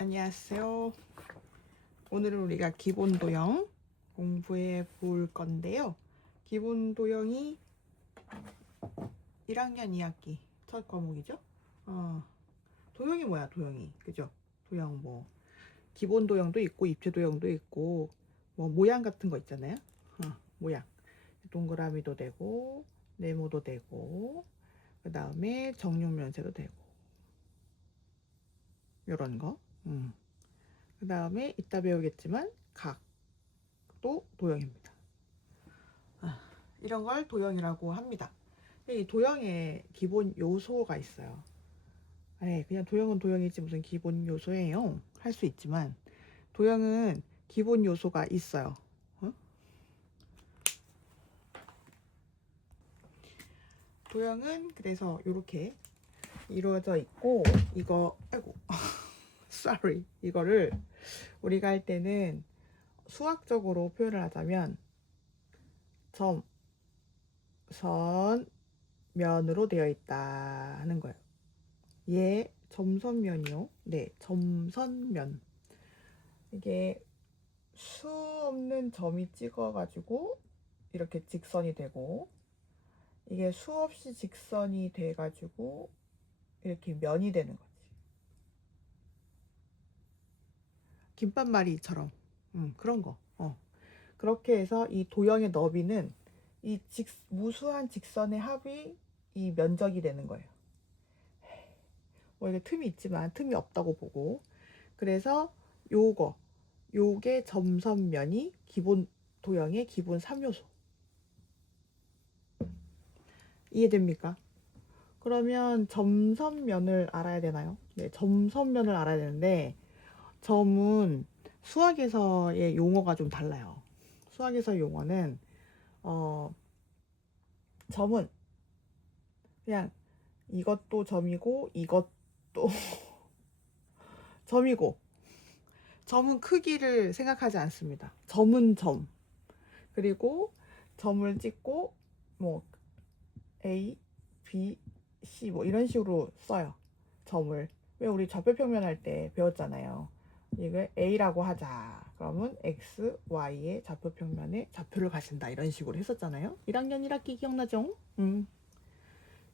안녕하세요. 오늘은 우리가 기본 도형 공부해 볼 건데요. 기본 도형이 1학년 2학기 첫 과목이죠. 도형이 뭐야, 도형이. 그죠? 도형 뭐 기본 도형도 있고 입체 도형도 있고 뭐 모양 같은 거 있잖아요. 모양. 동그라미도 되고 네모도 되고 그 다음에 정육면체도 되고 요런 거. 그 다음에 이따 배우겠지만 각도 도형입니다. 이런 걸 도형이라고 합니다. 이 도형에 기본 요소가 있어요. 그냥 도형은 도형이지 무슨 기본 요소예요. 할 수 있지만 도형은 기본 요소가 있어요. 도형은 그래서 이렇게 이루어져 있고 이거 아이고 sorry 이거를 우리가 할 때는 수학적으로 표현을 하자면 점, 선, 면으로 되어 있다 하는 거예요. 얘 점선면이요. 네, 점선면. 이게 수 없는 점이 찍어가지고 이렇게 직선이 되고 이게 수 없이 직선이 돼가지고 이렇게 면이 되는 거지. 김밥말이처럼 그런 거. 그렇게 해서 이 도형의 너비는 이 무수한 직선의 합이 이 면적이 되는 거예요. 뭐 이게 틈이 있지만 틈이 없다고 보고, 그래서 요게 점선면이 기본 도형의 기본 3요소. 이해됩니까? 그러면 점선면을 알아야 되나요? 네, 점선면을 알아야 되는데 점은 수학에서의 용어가 좀 달라요. 수학에서 용어는 점은 그냥 이것도 점이고 이것도 점이고, 점은 크기를 생각하지 않습니다. 점은 점. 그리고 점을 찍고 뭐 A, B, C 뭐 이런 식으로 써요. 점을. 왜 우리 좌표평면 할 때 배웠잖아요. 이걸 A라고 하자. 그러면 X, Y의 좌표평면에 좌표를 가진다. 이런 식으로 했었잖아요. 1학년 1학기 기억나죠? 네,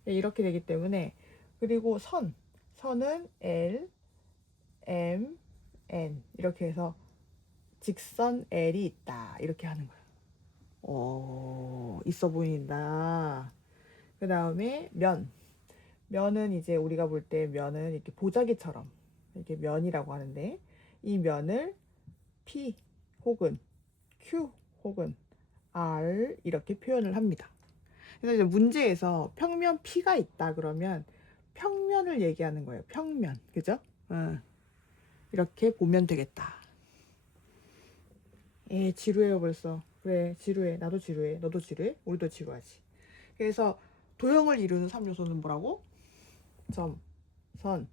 이렇게 되기 때문에. 그리고 선은 L, M, N 이렇게 해서 직선 L이 있다. 이렇게 하는 거예요. 있어 보인다. 그 다음에 면은 이제 우리가 볼 때 면은 이렇게 보자기처럼 이렇게 면이라고 하는데 이 면을 P 혹은 Q 혹은 R 이렇게 표현을 합니다. 그래서 이제 문제에서 평면 P가 있다 그러면 평면을 얘기하는 거예요. 평면. 그죠? 이렇게 보면 되겠다. 지루해요 벌써. 그래, 지루해. 나도 지루해. 너도 지루해? 우리도 지루하지. 그래서 도형을 이루는 3요소는 뭐라고? 점, 선,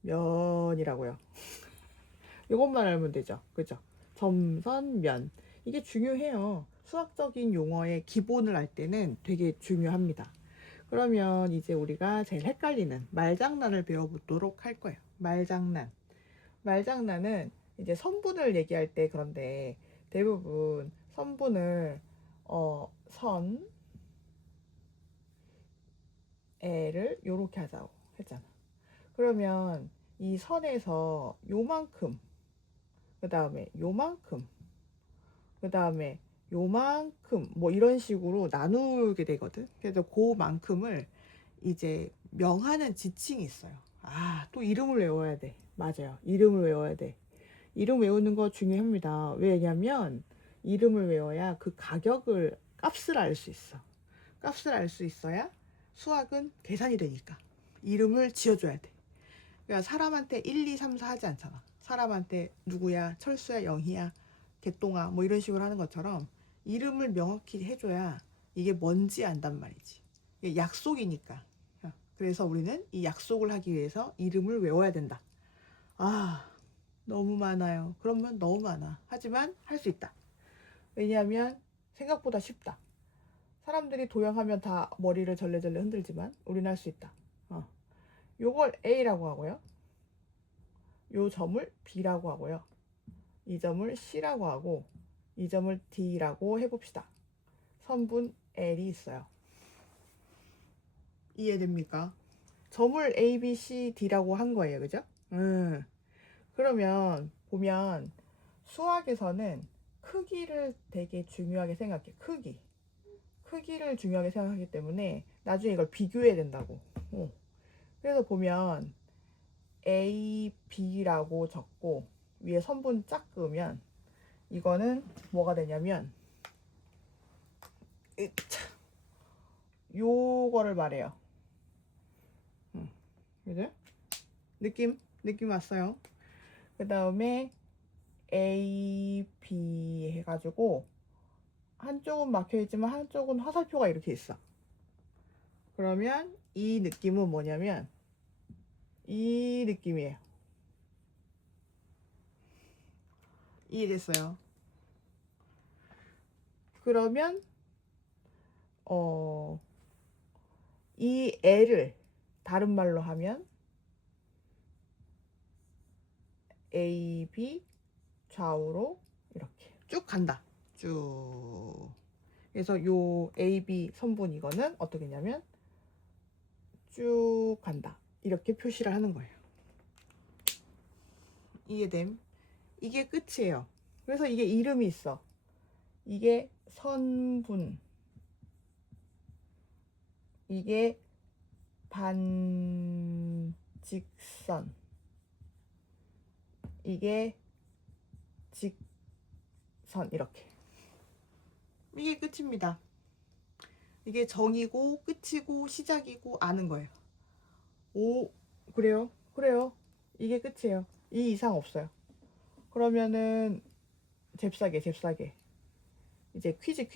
면이라고요. 이것만 알면 되죠. 그죠? 점, 선, 면. 이게 중요해요. 수학적인 용어의 기본을 알 때는 되게 중요합니다. 그러면 이제 우리가 제일 헷갈리는 말장난을 배워보도록 할 거예요. 말장난은 이제 선분을 얘기할 때, 그런데 대부분 선분을 선, 애를 요렇게 하자고 했잖아. 그러면 이 선에서 요만큼, 그 다음에 요만큼, 그 다음에 요만큼 뭐 이런 식으로 나누게 되거든. 그래서 그만큼을 이제 명하는 지칭이 있어요. 또 이름을 외워야 돼. 맞아요. 이름을 외워야 돼. 이름 외우는 거 중요합니다. 왜냐면 이름을 외워야 그 값을 알 수 있어. 값을 알 수 있어야 수학은 계산이 되니까 이름을 지어줘야 돼. 그러니까 사람한테 1, 2, 3, 4 하지 않잖아. 사람한테 누구야, 철수야, 영희야, 개똥아 뭐 이런 식으로 하는 것처럼 이름을 명확히 해줘야 이게 뭔지 안단 말이지. 이게 약속이니까. 그래서 우리는 이 약속을 하기 위해서 이름을 외워야 된다. 너무 많아요. 그러면 너무 많아. 하지만 할 수 있다. 왜냐하면 생각보다 쉽다. 사람들이 도형하면 다 머리를 절레절레 흔들지만 우리는 할 수 있다. 요걸 A라고 하고요. 요 점을 B라고 하고요. 이 점을 C라고 하고 이 점을 D라고 해봅시다. 선분 L이 있어요. 이해됩니까? 점을 A, B, C, D라고 한 거예요. 그죠? 그러면 보면 수학에서는 크기를 되게 중요하게 생각해. 크기를 중요하게 생각하기 때문에 나중에 이걸 비교해야 된다고. 그래서 보면 A, B라고 적고 위에 선분 짝 그으면 이거는 뭐가 되냐면 요거를 말해요. 그죠? 느낌 왔어요. 그 다음에 A, B 해가지고 한쪽은 막혀있지만 한쪽은 화살표가 이렇게 있어. 그러면 이 느낌은 뭐냐면 이 느낌이에요. 이해됐어요? 그러면 이 L을 다른 말로 하면 A, B 좌우로 이렇게 쭉 간다. 쭉. 그래서 요 A, B 선분 이거는 어떻게 했냐면 쭉 간다. 이렇게 표시를 하는 거예요. 이해됨? 이게 끝이에요. 그래서 이게 이름이 있어. 이게 선분. 이게 반직선. 이게 직선. 이렇게. 이게 끝입니다. 이게 정이고 끝이고 시작이고 아는 거예요. 오, 그래요? 그래요. 이게 끝이에요. 이 이상 없어요. 그러면은 잽싸게 이제 퀴즈.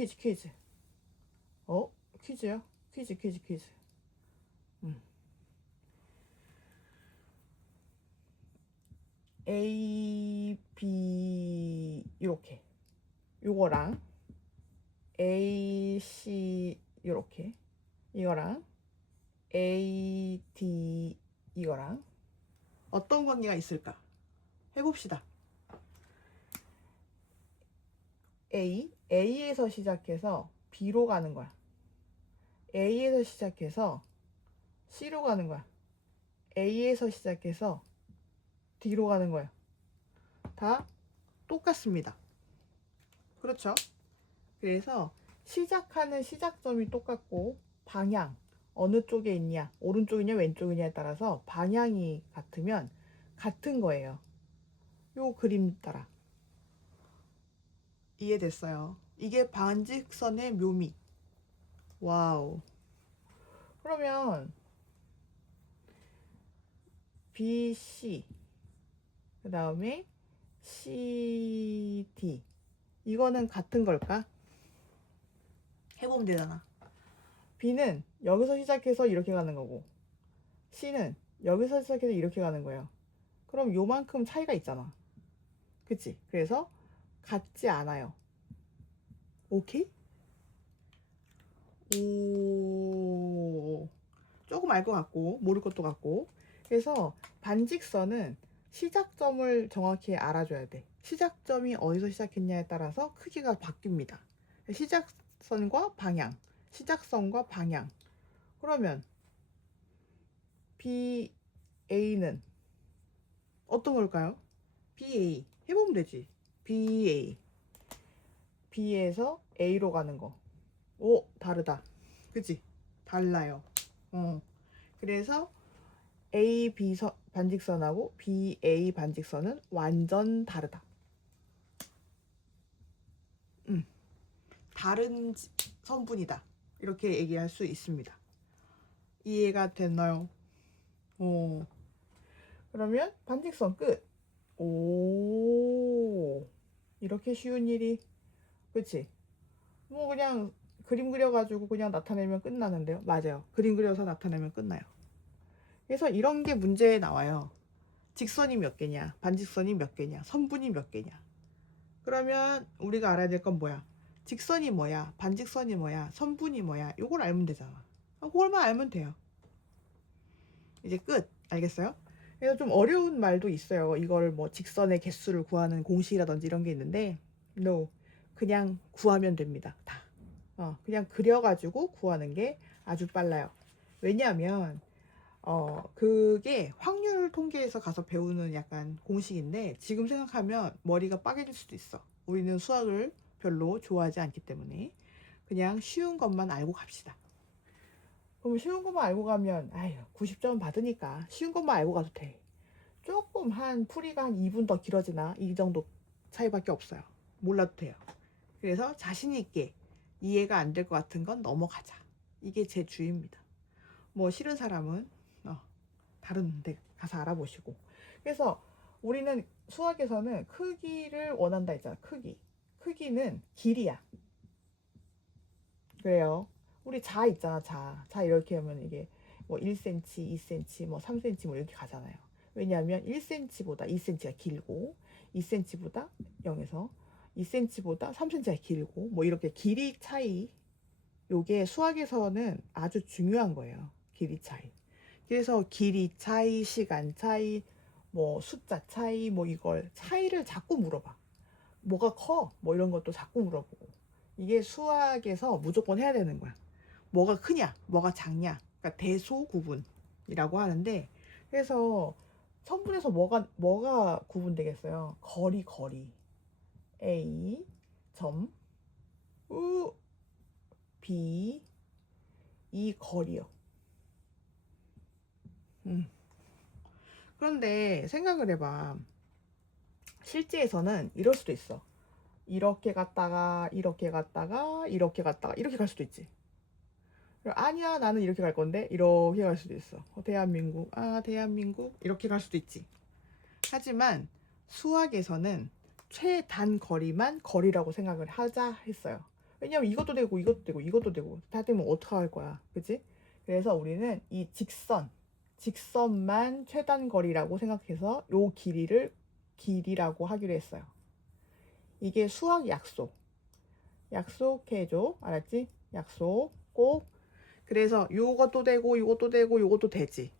퀴즈요? 퀴즈. A, B 이렇게 요거랑 A, C 이렇게 이거랑 A, D 이거랑 어떤 관계가 있을까? 해봅시다. A에서 시작해서 B로 가는 거야. A에서 시작해서 C로 가는 거야. A에서 시작해서 D로 가는 거야. 다 똑같습니다. 그렇죠? 그래서 시작하는 시작점이 똑같고 방향 어느 쪽에 있냐 오른쪽이냐 왼쪽이냐에 따라서 방향이 같으면 같은 거예요. 요 그림 따라. 이해됐어요? 이게 반직선의 묘미. 와우. 그러면 BC 그 다음에 CD 이거는 같은 걸까? 해보면 되잖아. B는 여기서 시작해서 이렇게 가는 거고 C는 여기서 시작해서 이렇게 가는 거예요. 그럼 요만큼 차이가 있잖아. 그치? 그래서 같지 않아요. 오케이? 오, 조금 알 것 같고 모를 것도 같고. 그래서 반직선은 시작점을 정확히 알아줘야 돼. 시작점이 어디서 시작했냐에 따라서 크기가 바뀝니다. 시작선과 방향, 시작선과 방향. 그러면 BA는 어떤 걸까요? BA 해보면 되지. B에서 A로 가는 거. 오, 다르다. 그치? 달라요. 그래서 AB 반직선하고 BA 반직선은 완전 다르다. 다른 선분이다. 이렇게 얘기할 수 있습니다. 이해가 됐나요? 그러면 반직선 끝. 오, 이렇게 쉬운 일이. 그치? 뭐 그냥 그림 그려가지고 그냥 나타내면 끝나는데요. 맞아요. 그림 그려서 나타내면 끝나요. 그래서 이런 게 문제에 나와요. 직선이 몇 개냐, 반직선이 몇 개냐, 선분이 몇 개냐. 그러면 우리가 알아야 될 건 뭐야? 직선이 뭐야, 반직선이 뭐야, 선분이 뭐야. 요걸 알면 되잖아. 그걸만 알면 돼요. 이제 끝. 알겠어요? 그래서 좀 어려운 말도 있어요. 이걸 뭐 직선의 개수를 구하는 공식이라든지 이런 게 있는데, no. 그냥 구하면 됩니다. 다. 그냥 그려가지고 구하는 게 아주 빨라요. 왜냐하면, 그게 확률 통계에서 가서 배우는 약간 공식인데, 지금 생각하면 머리가 빠개질 수도 있어. 우리는 수학을 별로 좋아하지 않기 때문에. 그냥 쉬운 것만 알고 갑시다. 그럼 쉬운 것만 알고 가면, 아유, 90점 받으니까 쉬운 것만 알고 가도 돼. 조금 한 풀이가 한 2분 더 길어지나 이 정도 차이밖에 없어요. 몰라도 돼요. 그래서 자신 있게 이해가 안 될 것 같은 건 넘어가자. 이게 제 주의입니다. 뭐 싫은 사람은 다른 데 가서 알아보시고. 그래서 우리는 수학에서는 크기를 원한다 했잖아. 크기는 길이야. 그래요. 우리 자 있잖아. 자 이렇게 하면 이게 뭐 1cm, 2cm, 뭐 3cm 뭐 이렇게 가잖아요. 왜냐하면 1cm보다 2cm가 길고 2cm보다 0에서 2cm보다 3cm가 길고 뭐 이렇게 길이 차이, 요게 수학에서는 아주 중요한 거예요. 길이 차이. 그래서 길이 차이, 시간 차이, 뭐 숫자 차이, 뭐 이걸 차이를 자꾸 물어봐. 뭐가 커? 뭐 이런 것도 자꾸 물어보고. 이게 수학에서 무조건 해야 되는 거야. 뭐가 크냐, 뭐가 작냐. 그러니까 대소구분이라고 하는데, 그래서 천분에서 뭐가 구분되겠어요? 거리. A 점 U B, 이 거리요. 그런데 생각을 해봐. 실제에서는 이럴 수도 있어. 이렇게 갔다가 이렇게 갔다가 이렇게 갔다가 이렇게 갈 수도 있지. 아니야, 나는 이렇게 갈 건데 이렇게 갈 수도 있어. 대한민국, 대한민국 이렇게 갈 수도 있지. 하지만 수학에서는 최단 거리만 거리라고 생각을 하자 했어요. 왜냐면 이것도 되고 이것도 되고 이것도 되고 다 되면 어떡할 거야, 그치? 그래서 우리는 이 직선만 최단 거리라고 생각해서 요 길이를 길이라고 하기로 했어요. 이게 수학 약속해줘, 알았지? 약속 꼭. 그래서 요것도 되고 요것도 되고 요것도 되지.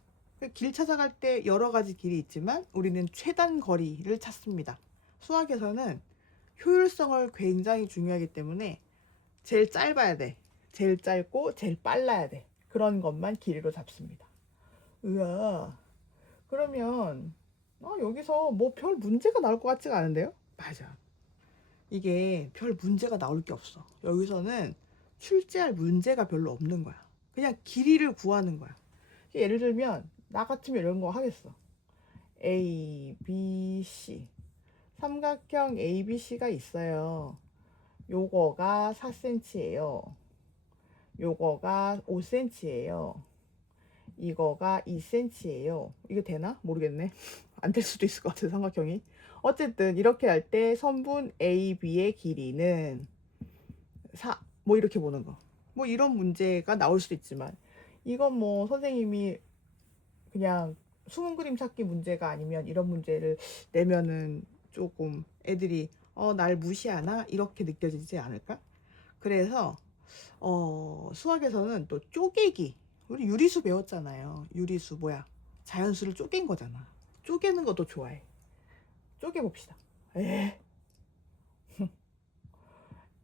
길 찾아갈 때 여러 가지 길이 있지만 우리는 최단 거리를 찾습니다. 수학에서는 효율성을 굉장히 중요하기 때문에 제일 짧아야 돼. 제일 짧고 제일 빨라야 돼. 그런 것만 길이로 잡습니다. 으아. 그러면 여기서 뭐 별 문제가 나올 것 같지가 않은데요? 맞아. 이게 별 문제가 나올 게 없어. 여기서는 출제할 문제가 별로 없는 거야. 그냥 길이를 구하는 거야. 예를 들면 나 같으면 이런 거 하겠어. A, B, C. 삼각형 A, B, C가 있어요. 요거가 4cm예요. 요거가 5cm예요. 이거가 2cm예요. 이게 되나? 모르겠네. 안 될 수도 있을 것 같아, 삼각형이. 어쨌든 이렇게 할 때 선분 AB의 길이는 4, 뭐 이렇게 보는 거. 뭐 이런 문제가 나올 수도 있지만, 이건 뭐 선생님이 그냥 숨은 그림 찾기 문제가 아니면 이런 문제를 내면은 조금 애들이 날 무시하나 이렇게 느껴지지 않을까? 그래서 수학에서는 또 쪼개기, 우리 유리수 배웠잖아요. 유리수 뭐야? 자연수를 쪼갠 거잖아. 쪼개는 것도 좋아해. 쪼개 봅시다.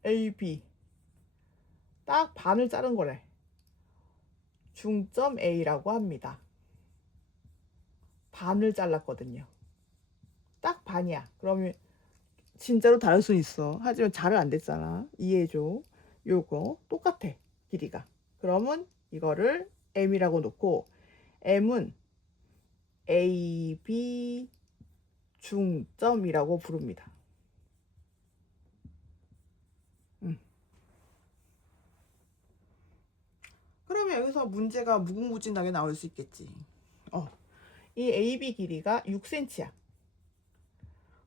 A, B 딱 반을 자른 거래. 중점 A라고 합니다. 반을 잘랐거든요. 딱 반이야. 그러면 진짜로 다를 수 있어. 하지만 잘은 안 됐잖아. 이해해줘. 요거 똑같아, 길이가. 그러면 이거를 M이라고 놓고, M은 A, B 중점이라고 부릅니다. 그러면 여기서 문제가 무궁무진하게 나올 수 있겠지. 이 AB 길이가 6cm야.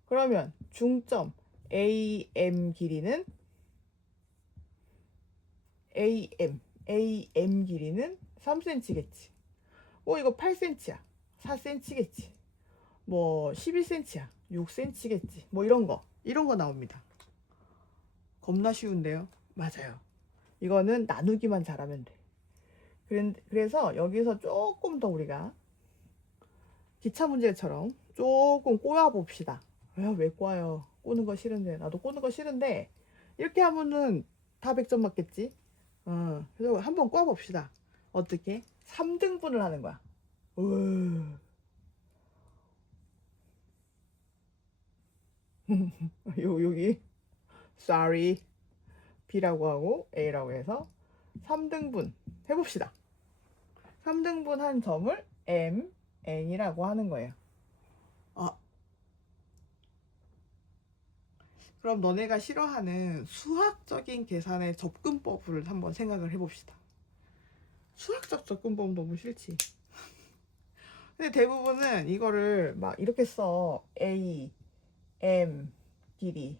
그러면 중점 AM 길이는 AM 길이는 3cm겠지. 이거 8cm야. 4cm겠지. 뭐 11cm야. 6cm겠지. 뭐 이런 거 나옵니다. 겁나 쉬운데요? 맞아요. 이거는 나누기만 잘하면 돼. 그래서 여기서 조금 더 우리가 기차 문제처럼 조금 꼬아 봅시다. 왜 꼬아요? 꼬는 거 싫은데. 나도 꼬는 거 싫은데 이렇게 하면은 다 100점 맞겠지? 그래서 한번 꼬아 봅시다. 어떻게? 3등분을 하는 거야. 여기 sorry B라고 하고 A라고 해서 3등분 해봅시다. 3등분 한 점을 M, N이라고 하는 거예요. 그럼 너네가 싫어하는 수학적인 계산의 접근법을 한번 생각을 해봅시다. 수학적 접근법 너무 싫지. 근데 대부분은 이거를 막 이렇게 써. A, M, 길이,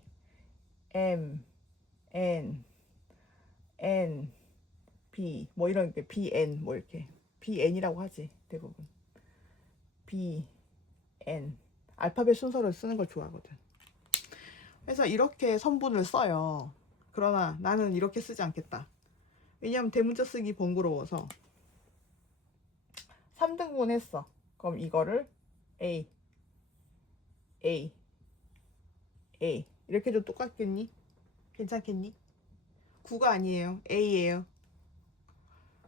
M, N, N, B, 뭐 이런 게 BN, 뭐 이렇게 BN이라고 하지 대부분. B, N 알파벳 순서를 쓰는 걸 좋아하거든. 그래서 이렇게 선분을 써요. 그러나 나는 이렇게 쓰지 않겠다. 왜냐면 대문자 쓰기 번거로워서 3등분 했어. 그럼 이거를 A, A, A 이렇게 좀 똑같겠니? 괜찮겠니? 9가 아니에요. A예요.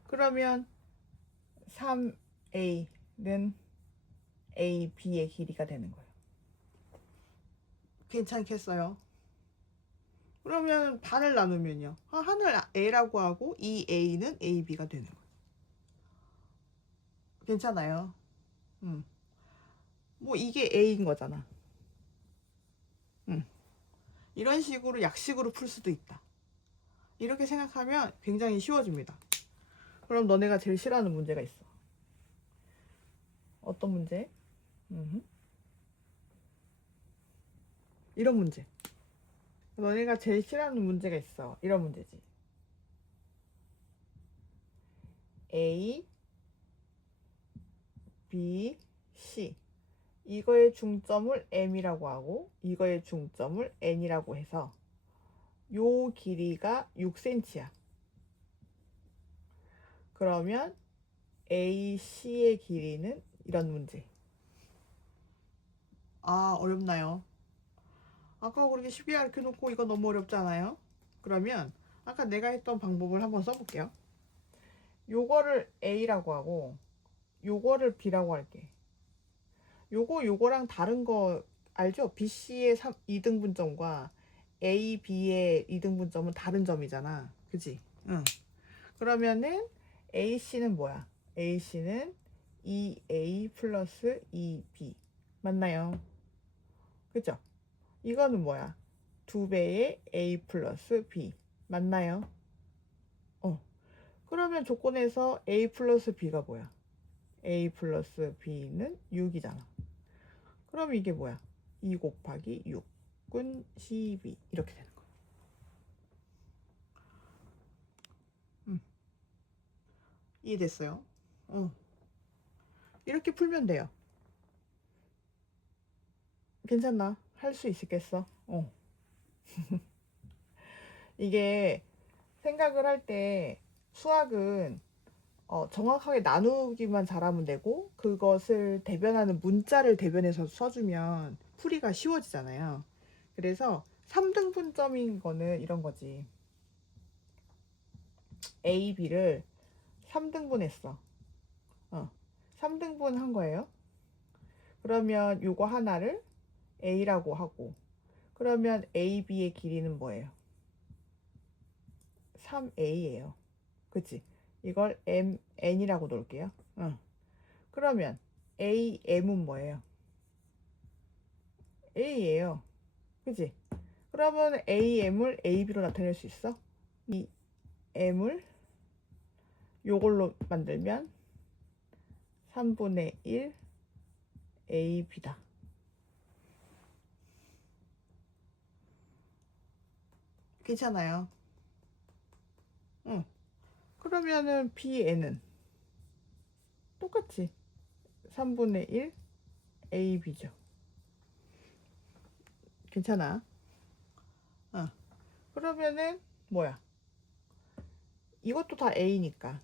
그러면 3A는 A, B의 길이가 되는 거예요. 괜찮겠어요? 그러면 반을 나누면요. 하나를 A라고 하고 이 A는 AB가 되는 거예요. 괜찮아요? 뭐 이게 A인 거잖아. 이런 식으로 약식으로 풀 수도 있다. 이렇게 생각하면 굉장히 쉬워집니다. 그럼 너네가 제일 싫어하는 문제가 있어. 어떤 문제? 이런 문제. 너네가 제일 싫어하는 문제가 있어. 이런 문제지. A, B, C. 이거의 중점을 M이라고 하고 이거의 중점을 N이라고 해서 요 길이가 6cm야. 그러면 AC의 길이는 이런 문제. 어렵나요? 아까 그렇게 쉽게 가르쳐 놓고 이거 너무 어렵잖아요. 그러면 아까 내가 했던 방법을 한번 써볼게요. 요거를 A라고 하고 요거를 B라고 할게. 요거랑 다른 거 알죠? BC의 2등분점과 A, B의 2등분점은 다른 점이잖아. 그치? 응. 그러면은 AC는 뭐야? AC는 2A 플러스 2B 맞나요? 그죠? 이거는 뭐야? 2배의 A 플러스 B 맞나요? 그러면 조건에서 A 플러스 B가 뭐야? A 플러스 B는 6이잖아. 그럼 이게 뭐야? 2 곱하기 6은 12 이렇게 되는 거야. 이해됐어요? 이렇게 풀면 돼요. 괜찮나? 할 수 있겠어? 이게 생각을 할 때 수학은 정확하게 나누기만 잘하면 되고 그것을 대변하는 문자를 대변해서 써주면 풀이가 쉬워지잖아요. 그래서 3등분점인 거는 이런 거지. A, B를 3등분 했어. 3등분 한 거예요. 그러면 요거 하나를 A라고 하고 그러면 A, B의 길이는 뭐예요? 3A예요. 그치? 이걸 N이라고 놓을게요. 그러면 AM은 뭐예요? A예요. 그치? 그러면 AM을 AB로 나타낼 수 있어? 이 M을 요걸로 만들면 3분의 1 AB다. 괜찮아요? 그러면은 BN은 똑같이 3분의 1 AB죠. 괜찮아? 그러면은 뭐야? 이것도 다 A니까.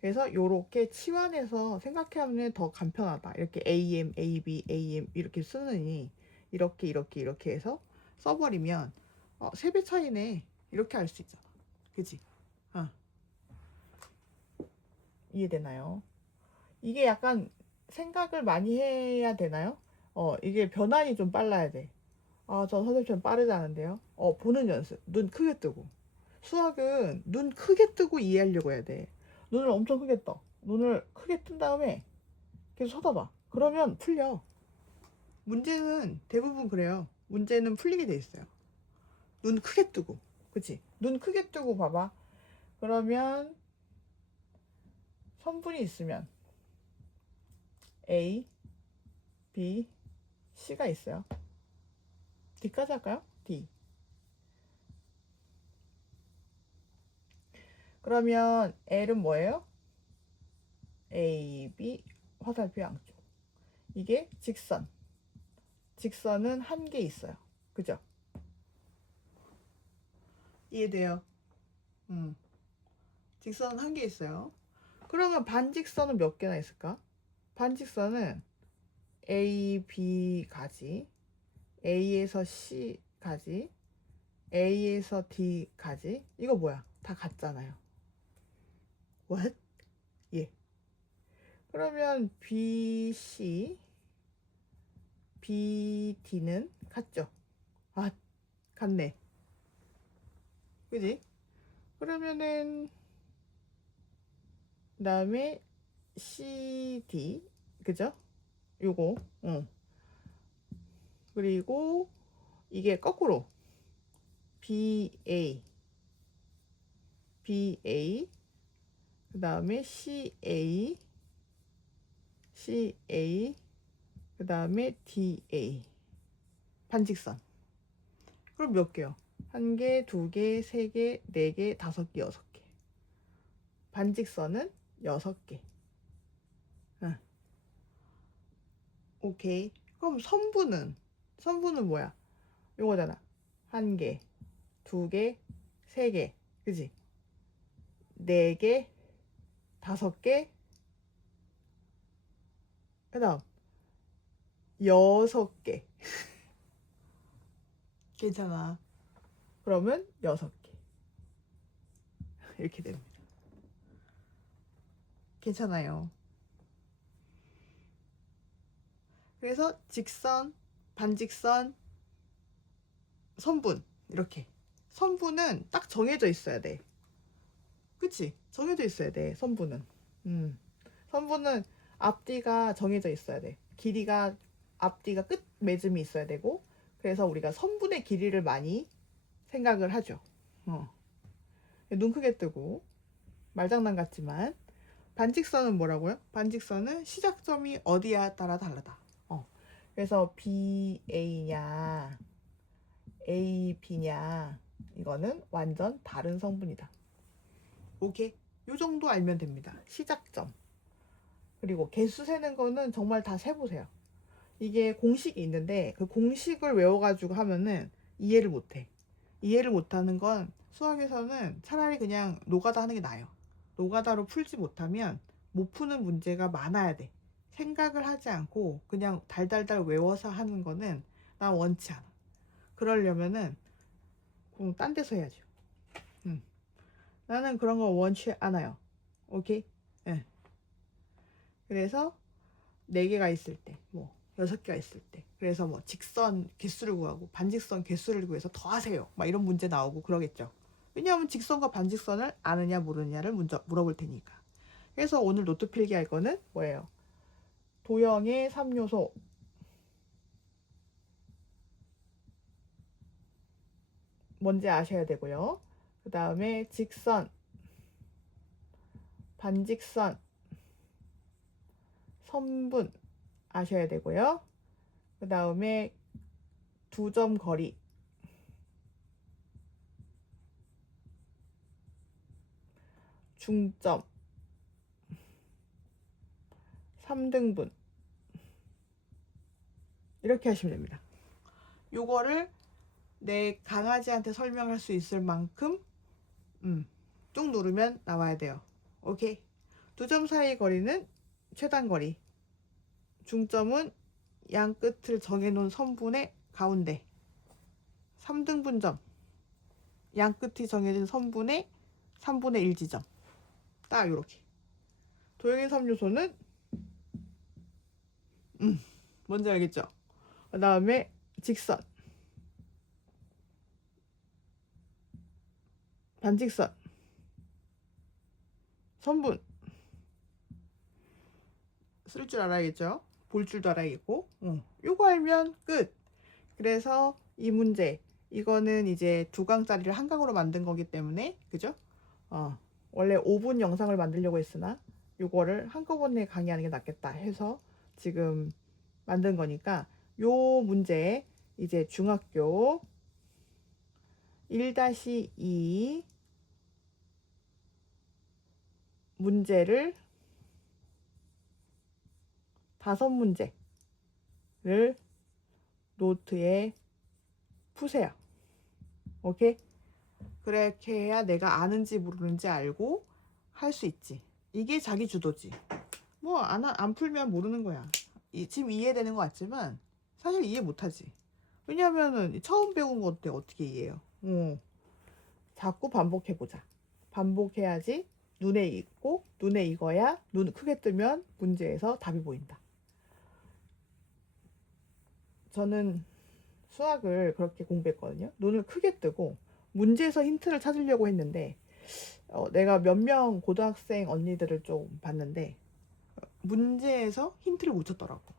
그래서 요렇게 치환해서 생각하면 더 간편하다. 이렇게 AM, AB, AM 이렇게 쓰느니 이렇게 해서 써버리면 3배 차이네. 이렇게 할 수 있잖아. 그치? 이해되나요? 이게 약간 생각을 많이 해야 되나요? 이게 변환이 좀 빨라야 돼. 전 선생님처럼 빠르지 않은데요. 보는 연습. 눈 크게 뜨고. 수학은 눈 크게 뜨고 이해하려고 해야 돼. 눈을 엄청 크게 떠. 눈을 크게 뜬 다음에 계속 쳐다봐. 그러면 풀려. 문제는 대부분 그래요. 문제는 풀리게 돼 있어요. 눈 크게 뜨고. 그치? 눈 크게 뜨고 봐봐. 그러면 선분이 있으면 A, B, C가 있어요. D까지 할까요? D. 그러면 L은 뭐예요? A, B, 화살표 양쪽. 이게 직선. 직선은 한 개 있어요. 그죠? 이해돼요? 직선은 한 개 있어요. 그러면 반직선은 몇 개나 있을까? 반직선은 A, B까지, A에서 C까지, A에서 D까지. 이거 뭐야? 다 같잖아요. What? 예. 그러면 BC, BD는 같죠? 같네. 그지? 그러면은 그다음에 CD, 그죠? 요거. 그리고 이게 거꾸로 BA, BA, 그다음에 CA, CA, 그다음에 DA. 반직선. 그럼 몇 개요? 한 개, 두 개, 세 개, 네 개, 다섯 개, 여섯 개. 반직선은 6개. 오케이. 그럼 선분은 뭐야? 요거잖아. 한 개, 두 개, 세 개. 그지? 네 개, 다섯 개. 그다음 6개. 괜찮아. 그러면 6개. 이렇게 됩니다. 괜찮아요. 그래서 직선, 반직선, 선분 이렇게. 선분은 딱 정해져 있어야 돼. 그치? 정해져 있어야 돼. 선분은. 선분은 앞뒤가 정해져 있어야 돼. 길이가 앞뒤가 끝 맺음이 있어야 되고. 그래서 우리가 선분의 길이를 많이 생각을 하죠. 눈 크게 뜨고 말장난 같지만 반직선은 뭐라고요? 반직선은 시작점이 어디에 따라 다르다. 그래서 BA냐 AB냐 이거는 완전 다른 성분이다. 오케이? 요 정도 알면 됩니다. 시작점. 그리고 개수 세는 거는 정말 다 세보세요. 이게 공식이 있는데 그 공식을 외워가지고 하면은 이해를 못해. 이해를 못하는 건 수학에서는 차라리 그냥 노가다 하는 게 나아요. 노가다로 풀지 못하면 못 푸는 문제가 많아야 돼. 생각을 하지 않고 그냥 달달달 외워서 하는 거는 나 원치 않아. 그러려면은 딴 데서 해야죠. 나는 그런 거 원치 않아요. 오케이? 네. 그래서 4개가 있을 때, 6개가 있을 때. 그래서 직선 개수를 구하고 반직선 개수를 구해서 더하세요. 막 이런 문제 나오고 그러겠죠. 왜냐하면 직선과 반직선을 아느냐 모르느냐를 먼저 물어볼 테니까. 그래서 오늘 노트 필기할 거는 뭐예요? 도형의 3요소. 뭔지 아셔야 되고요. 그 다음에 직선, 반직선, 선분 아셔야 되고요. 그 다음에 2점 거리, 중점, 3등분 이렇게 하시면 됩니다. 요거를 내 강아지한테 설명할 수 있을 만큼 쭉 누르면 나와야 돼요. 오케이? 두 점 사이 거리는 최단 거리. 중점은 양 끝을 정해놓은 선분의 가운데. 3등분점. 양 끝이 정해진 선분의 3분의 1 지점. 딱 요렇게. 도형의 3요소는 뭔지 알겠죠? 그 다음에 직선. 반직선. 선분. 쓸 줄 알아야겠죠? 볼 줄도 알아야겠고. 요거 알면 끝. 그래서 이 문제, 이거는 이제 2강짜리를 한 강으로 만든 거기 때문에, 그죠? 원래 5분 영상을 만들려고 했으나 요거를 한꺼번에 강의하는 게 낫겠다 해서 지금 만든 거니까, 요 문제 이제 중학교 1-2 문제를 5문제를 노트에 푸세요. 오케이? 그렇게 해야 내가 아는지 모르는지 알고 할 수 있지. 이게 자기 주도지. 뭐 안 풀면 모르는 거야. 지금 이해되는 것 같지만 사실 이해 못하지. 왜냐하면은 처음 배운 건데 어떻게 이해해요? 자꾸 반복해보자. 반복해야지 눈에 익고, 눈에 익어야 눈 크게 뜨면 문제에서 답이 보인다. 저는 수학을 그렇게 공부했거든요. 눈을 크게 뜨고 문제에서 힌트를 찾으려고 했는데, 내가 몇 명 고등학생 언니들을 좀 봤는데 문제에서 힌트를 못 찾더라고.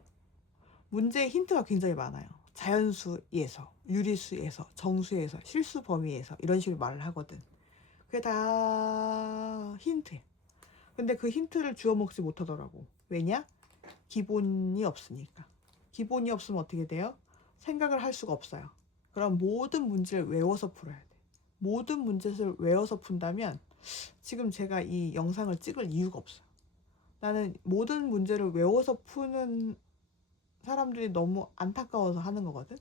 문제에 힌트가 굉장히 많아요. 자연수에서, 유리수에서, 정수에서, 실수 범위에서 이런 식으로 말을 하거든. 그게 다 힌트야. 근데 그 힌트를 주워 먹지 못하더라고. 왜냐? 기본이 없으니까. 기본이 없으면 어떻게 돼요? 생각을 할 수가 없어요. 그럼 모든 문제를 외워서 풀어야 돼. 모든 문제를 외워서 푼다면 지금 제가 이 영상을 찍을 이유가 없어요. 나는 모든 문제를 외워서 푸는 사람들이 너무 안타까워서 하는 거거든.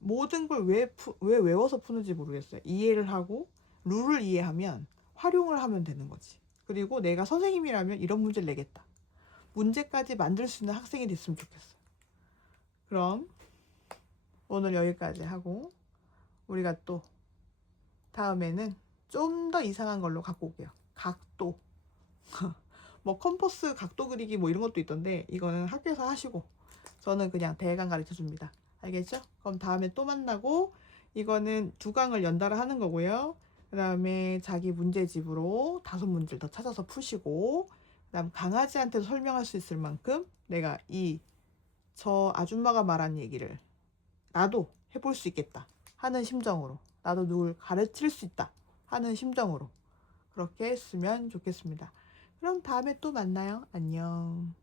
모든 걸 왜 외워서 푸는지 모르겠어요. 이해를 하고 룰을 이해하면 활용을 하면 되는 거지. 그리고 내가 선생님이라면 이런 문제를 내겠다. 문제까지 만들 수 있는 학생이 됐으면 좋겠어. 그럼 오늘 여기까지 하고 우리가 또 다음에는 좀 더 이상한 걸로 갖고 올게요. 각도. 뭐 컴퍼스 각도 그리기 뭐 이런 것도 있던데 이거는 학교에서 하시고 저는 그냥 대강 가르쳐 줍니다. 알겠죠? 그럼 다음에 또 만나고, 이거는 2강을 연달아 하는 거고요. 그 다음에 자기 문제집으로 5문제를 더 찾아서 푸시고, 그 다음 강아지한테도 설명할 수 있을 만큼 내가 저 아줌마가 말한 얘기를 나도 해볼 수 있겠다 하는 심정으로, 나도 누굴 가르칠 수 있다 하는 심정으로 그렇게 했으면 좋겠습니다. 그럼 다음에 또 만나요. 안녕.